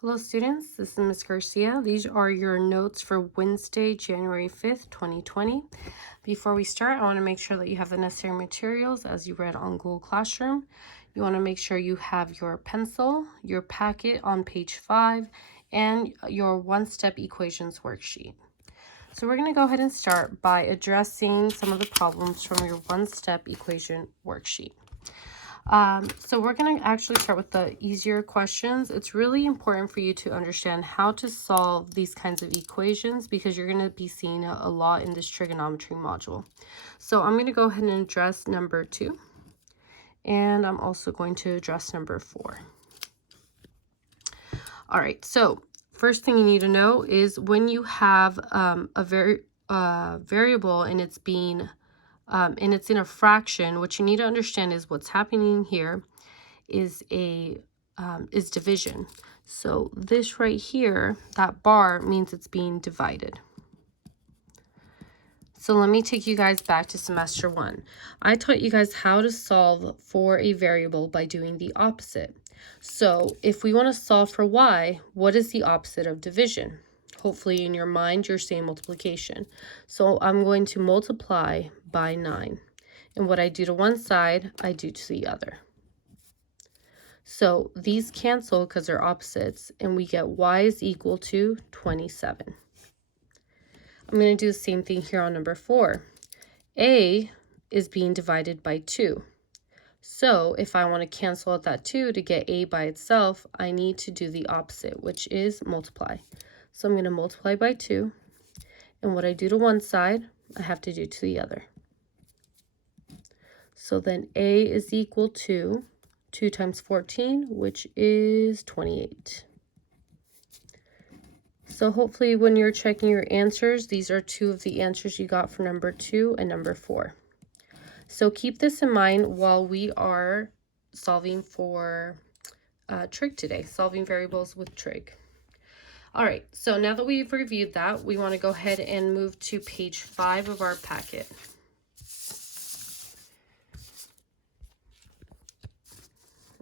Hello students, this is Ms. Garcia. These are your notes for Wednesday, January 5th, 2020. Before we start, I want to make sure that you have the necessary materials as you read on Google Classroom. You want to make sure you have your pencil, your packet on page 5, and your one-step equations worksheet. So we're going to go ahead and start by addressing some of the problems from your one-step equation worksheet. So we're going to actually start with the easier questions. It's really important for you to understand how to solve these kinds of equations because you're going to be seeing a lot in this trigonometry module. So I'm going to go ahead and address number 2, and I'm also going to address number 4. All right, so first thing you need to know is when you have a variable and it's being it's in a fraction, what you need to understand is what's happening here is division. So this right here, that bar, means it's being divided. So let me take you guys back to semester 1. I taught you guys how to solve for a variable by doing the opposite. So if we want to solve for y, what is the opposite of division? Hopefully in your mind you're saying multiplication. So I'm going to multiply by 9. And what I do to one side, I do to the other. So these cancel because they're opposites, and we get y is equal to 27. I'm going to do the same thing here on number 4. A is being divided by 2. So if I want to cancel out that 2 to get a by itself, I need to do the opposite, which is multiply. So I'm going to multiply by 2, and what I do to one side, I have to do to the other. So then a is equal to 2 times 14, which is 28. So hopefully when you're checking your answers, these are 2 of the answers you got for number 2 and number 4. So keep this in mind while we are solving for trig today, solving variables with trig. All right, so now that we've reviewed that, we want to go ahead and move to page 5 of our packet.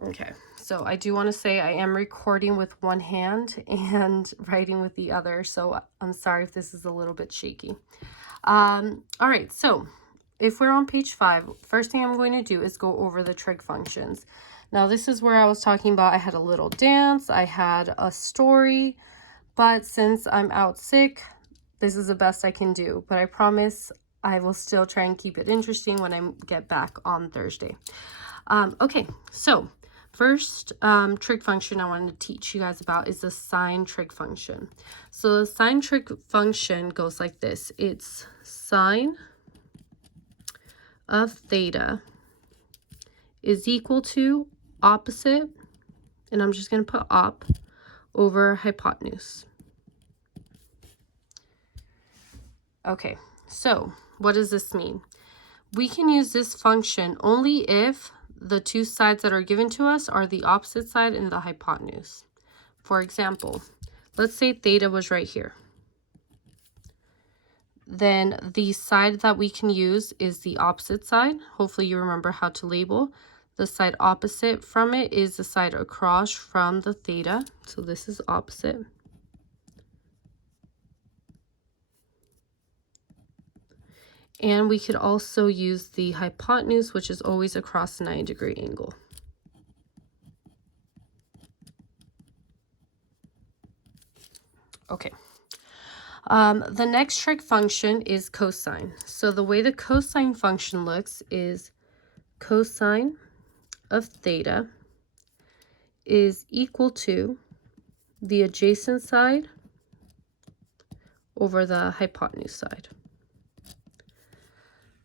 Okay, so I do want to say I am recording with one hand and writing with the other, so I'm sorry if this is a little bit shaky. All right, so if we're on page 5, first thing I'm going to do is go over the trig functions. Now this is where I was talking about I had a little dance, I had a story, but since I'm out sick, this is the best I can do. But I promise I will still try and keep it interesting when I get back on Thursday. Okay, so first trig function I wanted to teach you guys about is the sine trig function. So the sine trig function goes like this. It's sine of theta is equal to opposite, and I'm just going to put op, over hypotenuse. Okay, so what does this mean? We can use this function only if the two sides that are given to us are the opposite side and the hypotenuse. For example, let's say theta was right here. Then the side that we can use is the opposite side. Hopefully you remember how to label. The side opposite from it is the side across from the theta. So this is opposite. And we could also use the hypotenuse, which is always across a 90-degree angle. Okay. The next trig function is cosine. So the way the cosine function looks is cosine of theta is equal to the adjacent side over the hypotenuse side.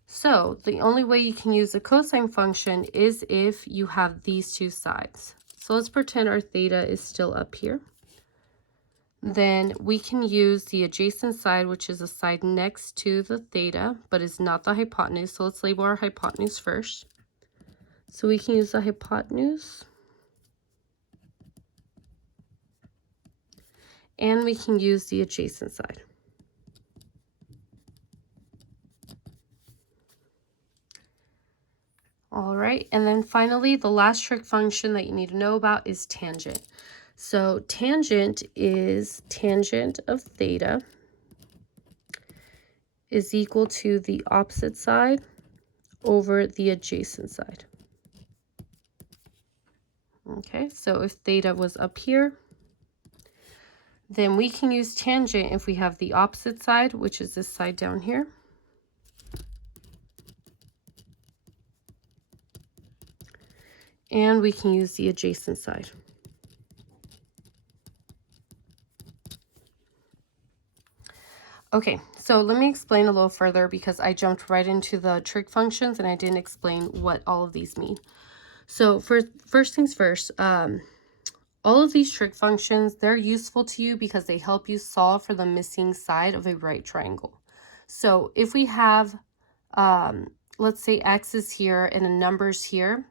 So the only way you can use the cosine function is if you have these two sides. So let's pretend our theta is still up here. Then we can use the adjacent side, which is the side next to the theta, but is not the hypotenuse. So let's label our hypotenuse first. So we can use the hypotenuse. And we can use the adjacent side. All right, and then finally, the last trig function that you need to know about is tangent. So tangent is tangent of theta is equal to the opposite side over the adjacent side. Okay, so if theta was up here, then we can use tangent if we have the opposite side, which is this side down here. And we can use the adjacent side. Okay, so let me explain a little further because I jumped right into the trig functions and I didn't explain what all of these mean. So first things first, all of these trig functions, they're useful to you because they help you solve for the missing side of a right triangle. So if we have, let's say x is here and a number's here,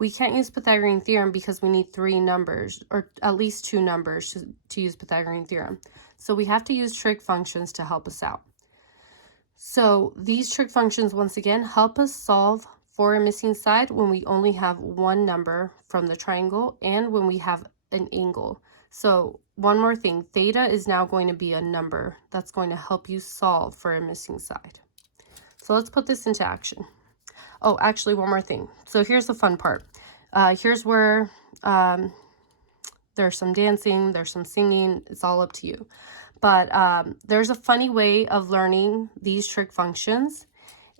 we can't use Pythagorean theorem because we need 3 numbers, or at least 2 numbers to use Pythagorean theorem. So we have to use trig functions to help us out. So these trig functions, once again, help us solve for a missing side when we only have one number from the triangle and when we have an angle. So one more thing, theta is now going to be a number that's going to help you solve for a missing side. So let's put this into action. Oh, actually, one more thing. So here's the fun part. Here's where there's some dancing, there's some singing, it's all up to you. But there's a funny way of learning these trig functions.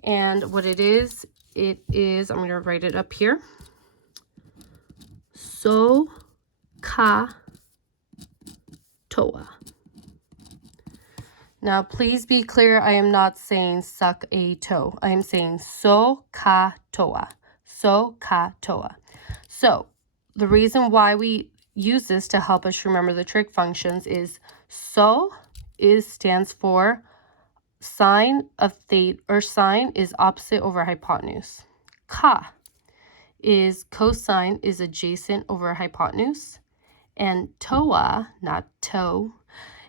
And what it is, I'm going to write it up here. So, ka, toa. Now, please be clear, I am not saying suck a toe. I am saying so, ka, toa. So, ka, toa. So, the reason why we use this to help us remember the trig functions is so stands for sine of theta, or sine is opposite over hypotenuse. Ka is cosine is adjacent over hypotenuse. And toa, not toe,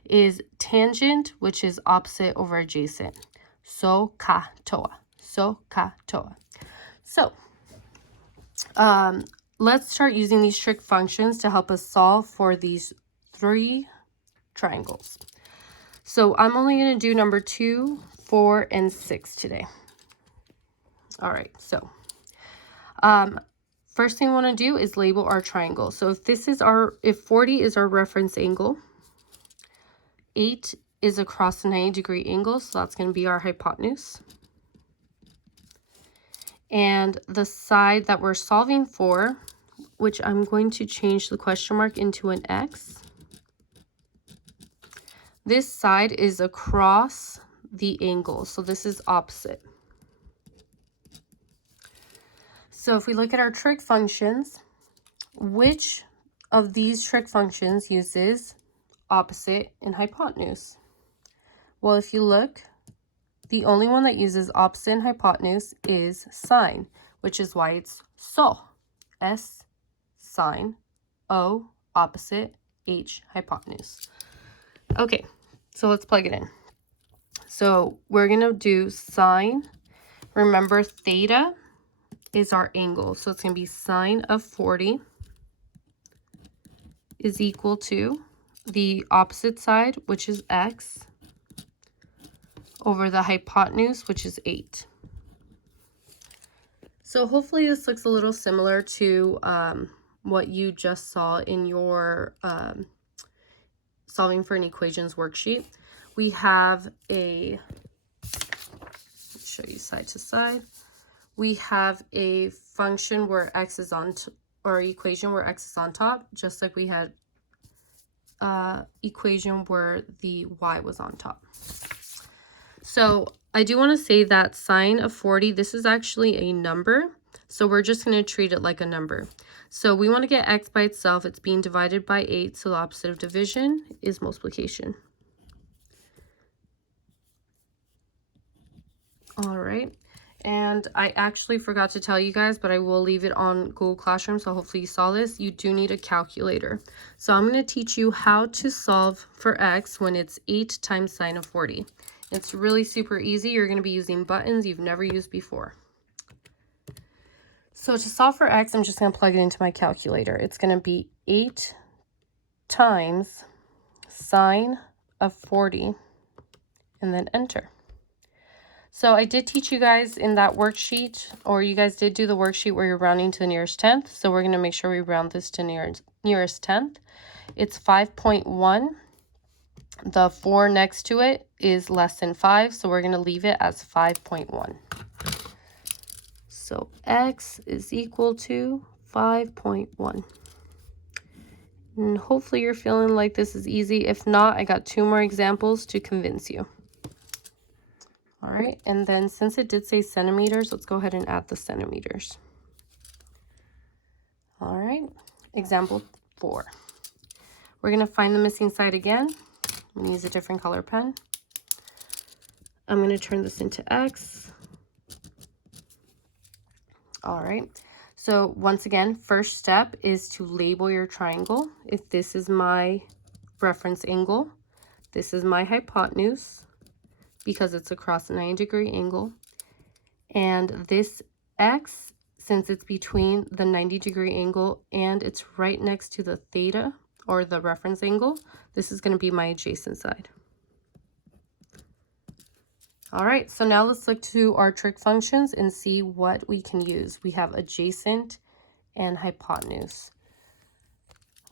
is tangent, which is opposite over adjacent. So ka toa. So ka toa. So let's start using these trig functions to help us solve for these 3 triangles. So I'm only going to do number 2, 4, and 6 today. All right, so first thing we want to do is label our triangle. So if 40 is our reference angle, 8 is across a 90-degree angle, so that's going to be our hypotenuse. And the side that we're solving for, which I'm going to change the question mark into an X, this side is across the angle, so this is opposite. So if we look at our trig functions, which of these trig functions uses opposite and hypotenuse? Well, if you look, the only one that uses opposite and hypotenuse is sine, which is why it's so. S, sine, O, opposite, H, hypotenuse. Okay, so let's plug it in. So we're going to do sine. Remember, theta is our angle, so it's going to be sine of 40 is equal to the opposite side, which is x, over the hypotenuse, which is 8. So hopefully this looks a little similar to what you just saw in your solving for an equations worksheet. We have a, let's show you side to side. We have a function where x is on, or equation where x is on top, just like we had equation where the y was on top. So I do want to say that sine of 40, this is actually a number, so we're just going to treat it like a number. So we want to get x by itself. It's being divided by 8, so the opposite of division is multiplication. All right. And I actually forgot to tell you guys, but I will leave it on Google Classroom, so hopefully you saw this. You do need a calculator. So I'm going to teach you how to solve for x when it's 8 times sine of 40. It's really super easy. You're going to be using buttons you've never used before. So to solve for x, I'm just going to plug it into my calculator. It's going to be 8 times sine of 40, and then enter. So I did teach you guys in that worksheet, or you guys did do the worksheet where you're rounding to the nearest tenth. So we're going to make sure we round this to nearest tenth. It's 5.1. The 4 next to it is less than 5, so we're going to leave it as 5.1. So x is equal to 5.1. And hopefully you're feeling like this is easy. If not, I got 2 more examples to convince you. All right, and then since it did say centimeters, let's go ahead and add the centimeters. All right, example 4. We're going to find the missing side again. I'm going to use a different color pen. I'm going to turn this into x. All right, so once again, first step is to label your triangle. If this is my reference angle, this is my hypotenuse because it's across a 90-degree angle. And this x, since it's between the 90-degree angle and it's right next to the theta or the reference angle, this is going to be my adjacent side. All right, so now let's look to our trig functions and see what we can use. We have adjacent and hypotenuse.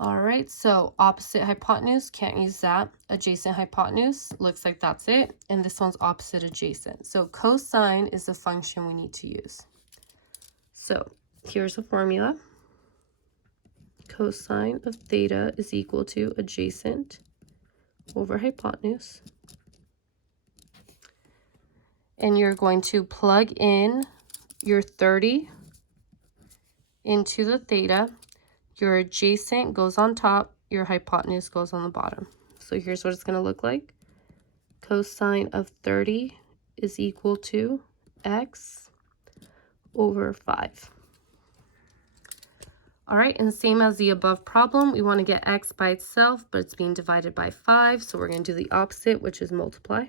All right, so opposite hypotenuse, can't use that. Adjacent hypotenuse, looks like that's it. And this one's opposite adjacent. So cosine is the function we need to use. So here's the formula. Cosine of theta is equal to adjacent over hypotenuse. And you're going to plug in your 30 into the theta. Your adjacent goes on top, your hypotenuse goes on the bottom. So here's what it's going to look like. Cosine of 30 is equal to x over 5. All right, and same as the above problem, we want to get x by itself, but it's being divided by 5. So we're going to do the opposite, which is multiply.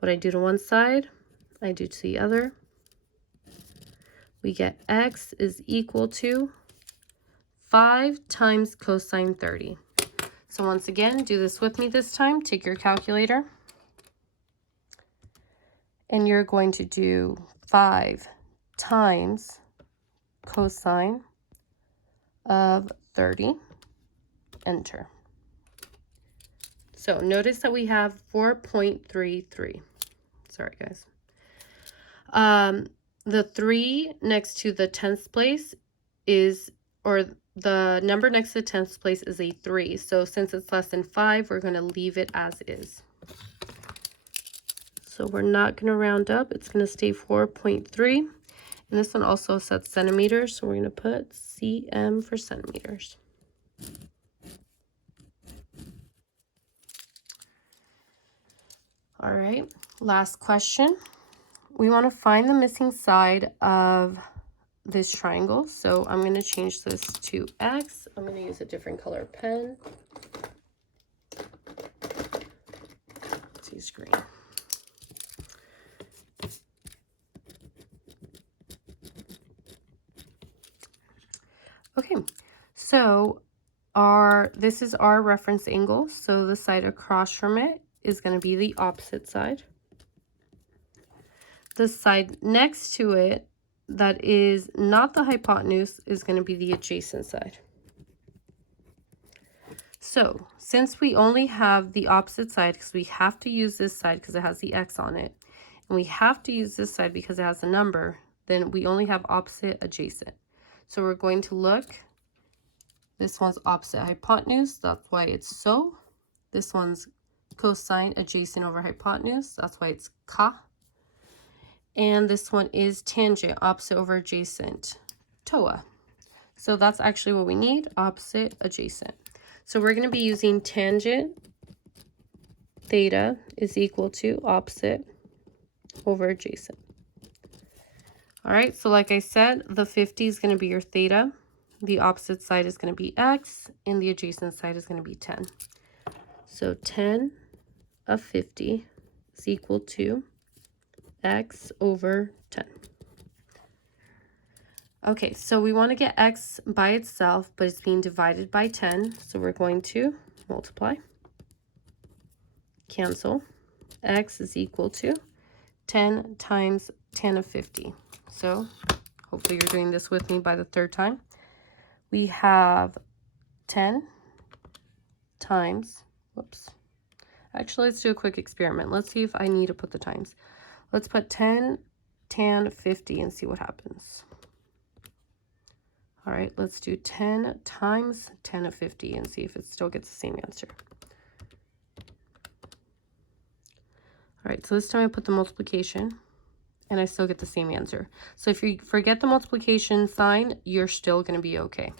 What I do to one side, I do to the other. We get x is equal to 5 times cosine 30. So once again, do this with me this time. Take your calculator. And you're going to do 5 times cosine of 30. Enter. So notice that we have 4.33. Sorry, guys. The 3 next to the 10th place is, or the number next to the 10th place is a 3. So since it's less than 5, we're going to leave it as is. So we're not going to round up. It's going to stay 4.3. And this one also sets centimeters. So we're going to put cm for centimeters. All right, last question. We want to find the missing side of this triangle. So I'm going to change this to x. I'm going to use a different color pen. Let's use green. Okay, so this is our reference angle. So the side across from it is going to be the opposite side. The side next to it that is not the hypotenuse is going to be the adjacent side. So since we only have the opposite side, because we have to use this side because it has the x on it, and we have to use this side because it has a number, then we only have opposite adjacent. So we're going to look. This one's opposite hypotenuse, that's why it's so. This one's cosine adjacent over hypotenuse, that's why it's ka. And this one is tangent, opposite over adjacent, TOA. So that's actually what we need, opposite adjacent. So we're going to be using tangent theta is equal to opposite over adjacent. All right, so like I said, the 50 is going to be your theta. The opposite side is going to be x, and the adjacent side is going to be 10. So 10 of 50 is equal to x over 10. Okay, so we want to get x by itself, but it's being divided by 10. So we're going to multiply, cancel. X is equal to 10 times tan of 50. So hopefully you're doing this with me by the third time. We have 10 times, whoops. Actually, let's do a quick experiment. Let's see if I need to put the times. Let's put 10 tan 50 and see what happens. All right, let's do 10 times tan of 50 and see if it still gets the same answer. All right, so this time I put the multiplication and I still get the same answer. So if you forget the multiplication sign, you're still going to be okay.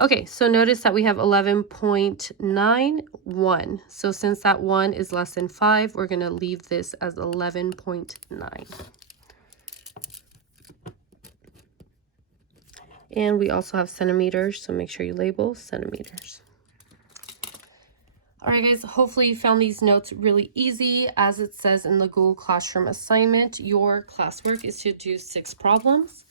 Okay, so notice that we have 11.91. So since that 1 is less than 5, we're going to leave this as 11.9. And we also have centimeters, so make sure you label centimeters. All right, guys, hopefully you found these notes really easy. As it says in the Google Classroom assignment, your classwork is to do 6 problems.